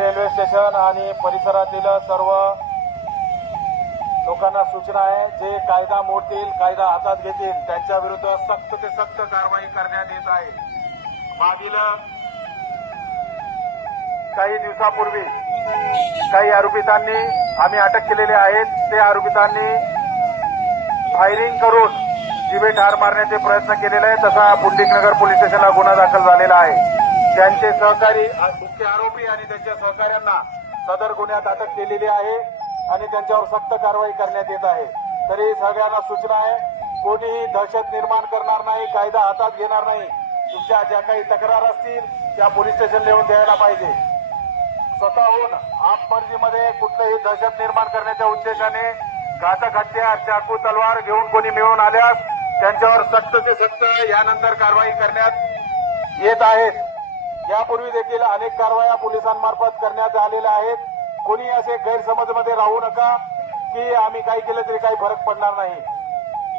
Railway station आणि परिसरातील सर्व लोकांना सूचना आहे, जे कायदा मोडतील, कायदा हातात घेतील त्यांच्या विरुद्ध सक्त ते सक्त कारवाई करण्यात येत आहे। मागील काही दिवसापूर्वी काही आरोपितांनी आम्ही अटक केलेले आहेत। ते आरोपितांनी फायरिंग करून जीवे ठार मारण्याचे प्रयत्न केलेले आहेत। तसा पुंडलिकनगर पोलीस स्टेशनला गुन्हा दाखल झालेला आहे। त्यांचे सहकारी मुख्य आरोपी आणि त्यांच्या सहकाऱ्यांना सदर गुन्ह्यात अटक केलेली आहे आणि त्यांच्यावर सक्त कारवाई करण्यात येत आहे। तरी सगळ्यांना सूचना आहे, कोणीही दहशत निर्माण करणार नाही, कायदा हातात घेणार नाही। तुमच्या ज्या काही तक्रार असतील त्या पोलीस स्टेशनला येऊन द्यायला पाहिजे। स्वतःहून आपमर्जीमध्ये कुठलंही दहशत निर्माण करण्याच्या उद्देशाने घातक हत्यार, चाकू, तलवार घेऊन कोणी मिळून आल्यास त्यांच्यावर सक्त ते सक्त यानंतर कारवाई करण्यात येत आहेत। यापूर्वी देखील अनेक कारवाया पोलिसांमार्फत करण्यात आलेल्या आहेत। कोणी असे गैरसमजमध्ये राहू नका की आम्ही काही केलं तरी काही फरक पडणार नाही।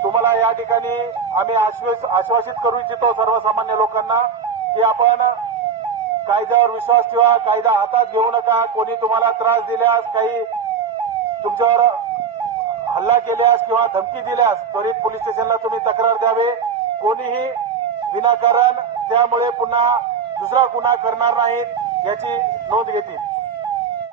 तुम्हाला या ठिकाणी आम्ही आश्वासित करू इच्छितो सर्वसामान्य लोकांना की आपण कायद्यावर विश्वास ठेवा, कायदा हातात घेऊ नका। कोणी तुम्हाला त्रास दिल्यास, काही तुमच्यावर हल्ला केल्यास किंवा धमकी दिल्यास त्वरित पोलीस स्टेशनला तुम्ही तक्रार द्यावे। कोणीही विनाकारण त्यामुळे पुन्हा दुसरा गुन्हा करणार नाहीत याची नोंद घेतील।